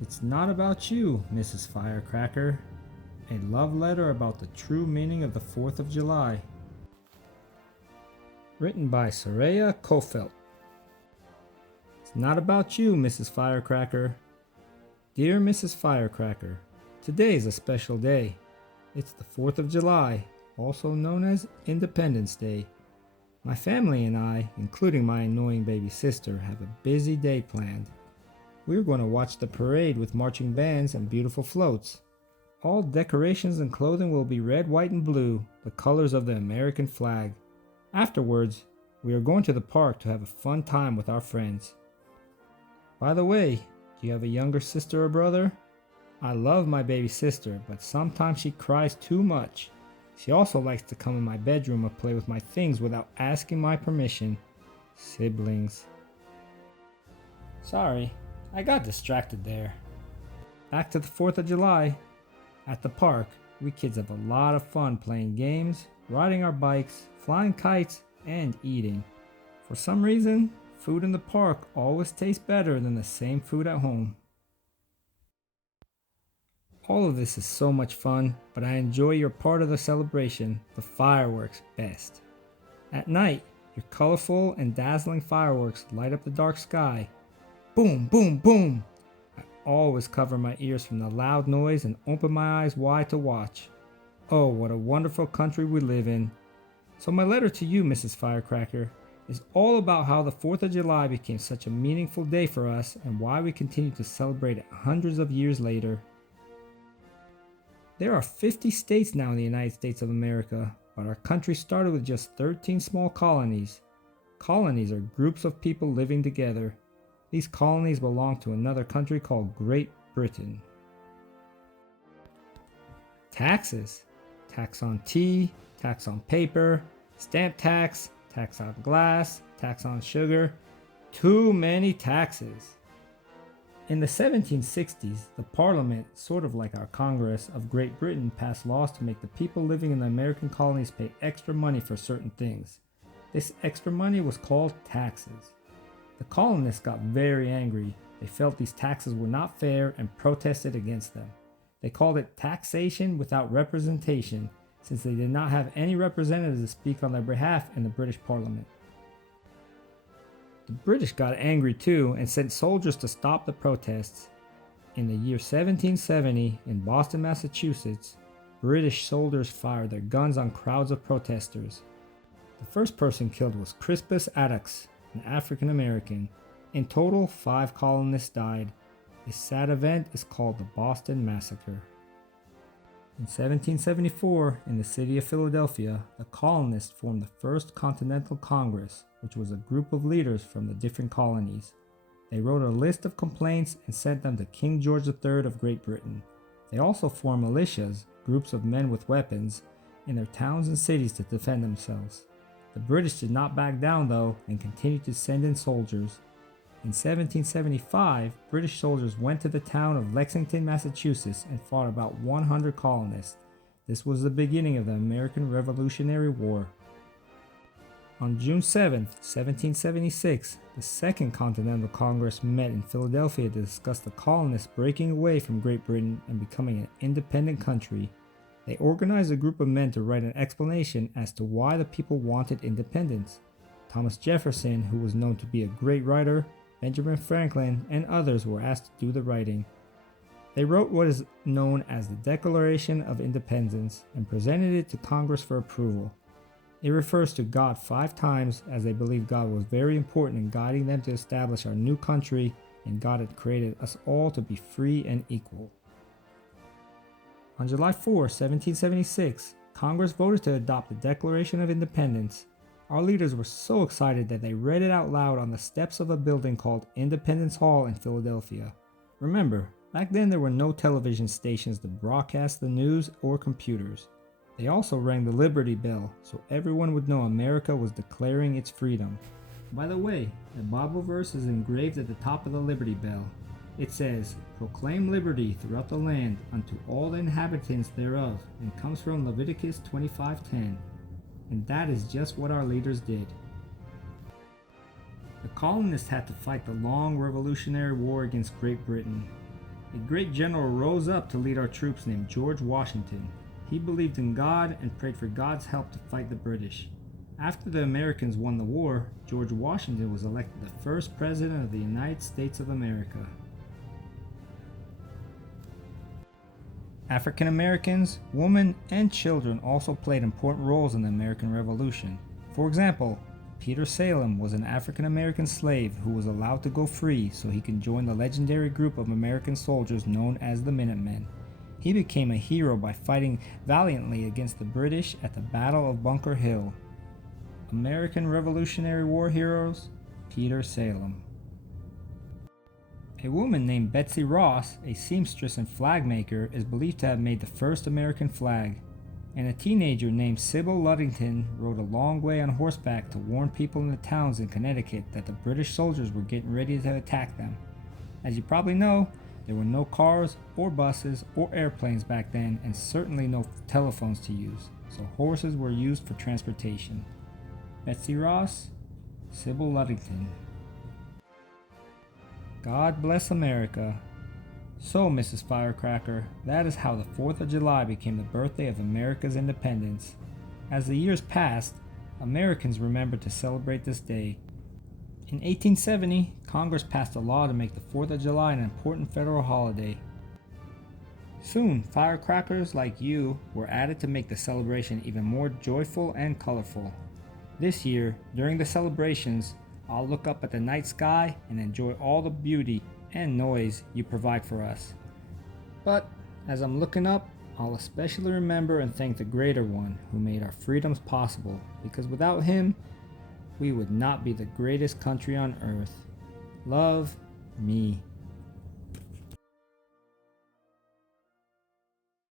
It's not about you, Mrs. Firecracker. A love letter about the true meaning of the 4th of July. Written by Soraya Coffelt. It's not about you, Mrs. Firecracker. Dear Mrs. Firecracker, today is a special day. It's the 4th of July, also known as Independence Day. My family and I, including my annoying baby sister, have a busy day planned. We're going to watch the parade with marching bands and beautiful floats. All decorations and clothing will be red, white, and blue, the colors of the American flag. Afterwards, we are going to the park to have a fun time with our friends. By the way, do you have a younger sister or brother? I love my baby sister, but sometimes she cries too much. She also likes to come in my bedroom or play with my things without asking my permission. Siblings. Sorry, I got distracted there. Back to the 4th of July. At the park, we kids have a lot of fun playing games, riding our bikes, flying kites, and eating. For some reason, food in the park always tastes better than the same food at home. All of this is so much fun, but I enjoy your part of the celebration, the fireworks, best. At night, your colorful and dazzling fireworks light up the dark sky. Boom, boom, boom! I always cover my ears from the loud noise and open my eyes wide to watch. Oh, what a wonderful country we live in. So my letter to you, Mrs. Firecracker, is all about how the 4th of July became such a meaningful day for us and why we continue to celebrate it hundreds of years later. There are 50 states now in the United States of America, but our country started with just 13 small colonies. Colonies are groups of people living together. These colonies belong to another country called Great Britain. Taxes. Tax on tea, tax on paper, stamp tax, tax on glass, tax on sugar. Too many taxes. In the 1760s, the Parliament, sort of like our Congress of Great Britain, passed laws to make the people living in the American colonies pay extra money for certain things. This extra money was called taxes. The colonists got very angry. They felt these taxes were not fair and protested against them. They called it taxation without representation, since they did not have any representatives to speak on their behalf in the British Parliament. The British got angry too and sent soldiers to stop the protests. In the year 1770, in Boston, Massachusetts, British soldiers fired their guns on crowds of protesters. The first person killed was Crispus Attucks, an African American. In total, 5 colonists died. This sad event is called the Boston Massacre. In 1774, in the city of Philadelphia, the colonists formed the first Continental Congress, which was a group of leaders from the different colonies. They wrote a list of complaints and sent them to King George III of Great Britain. They also formed militias, groups of men with weapons, in their towns and cities to defend themselves. The British did not back down though and continued to send in soldiers. In 1775, British soldiers went to the town of Lexington, Massachusetts and fought about 100 colonists. This was the beginning of the American Revolutionary War. On June 7, 1776, the Second Continental Congress met in Philadelphia to discuss the colonists breaking away from Great Britain and becoming an independent country. They organized a group of men to write an explanation as to why the people wanted independence. Thomas Jefferson, who was known to be a great writer, Benjamin Franklin, and others were asked to do the writing. They wrote what is known as the Declaration of Independence and presented it to Congress for approval. It refers to God 5 times, as they believed God was very important in guiding them to establish our new country, and God had created us all to be free and equal. On July 4, 1776, Congress voted to adopt the Declaration of Independence. Our leaders were so excited that they read it out loud on the steps of a building called Independence Hall in Philadelphia. Remember, back then there were no television stations to broadcast the news or computers. They also rang the Liberty Bell so everyone would know America was declaring its freedom. By the way, the Bible verse is engraved at the top of the Liberty Bell. It says, "Proclaim liberty throughout the land unto all the inhabitants thereof," and comes from Leviticus 25:10. And that is just what our leaders did. The colonists had to fight the long Revolutionary War against Great Britain. A great general rose up to lead our troops named George Washington. He believed in God and prayed for God's help to fight the British. After the Americans won the war, George Washington was elected the first president of the United States of America. African Americans, women, and children also played important roles in the American Revolution. For example, Peter Salem was an African American slave who was allowed to go free so he could join the legendary group of American soldiers known as the Minutemen. He became a hero by fighting valiantly against the British at the Battle of Bunker Hill. American Revolutionary War heroes, Peter Salem. A woman named Betsy Ross, a seamstress and flag maker, is believed to have made the first American flag, and a teenager named Sybil Ludington rode a long way on horseback to warn people in the towns in Connecticut that the British soldiers were getting ready to attack them. As you probably know, there were no cars or buses or airplanes back then, and certainly no telephones to use, so horses were used for transportation. Betsy Ross, Sybil Ludington. God bless America. So, Mrs. Firecracker, that is how the 4th of July became the birthday of America's independence. As the years passed, Americans remembered to celebrate this day. In 1870, Congress passed a law to make the 4th of July an important federal holiday. Soon, firecrackers like you were added to make the celebration even more joyful and colorful. This year, during the celebrations, I'll look up at the night sky and enjoy all the beauty and noise you provide for us. But as I'm looking up, I'll especially remember and thank the Greater One who made our freedoms possible, because without him, we would not be the greatest country on earth. Love, me.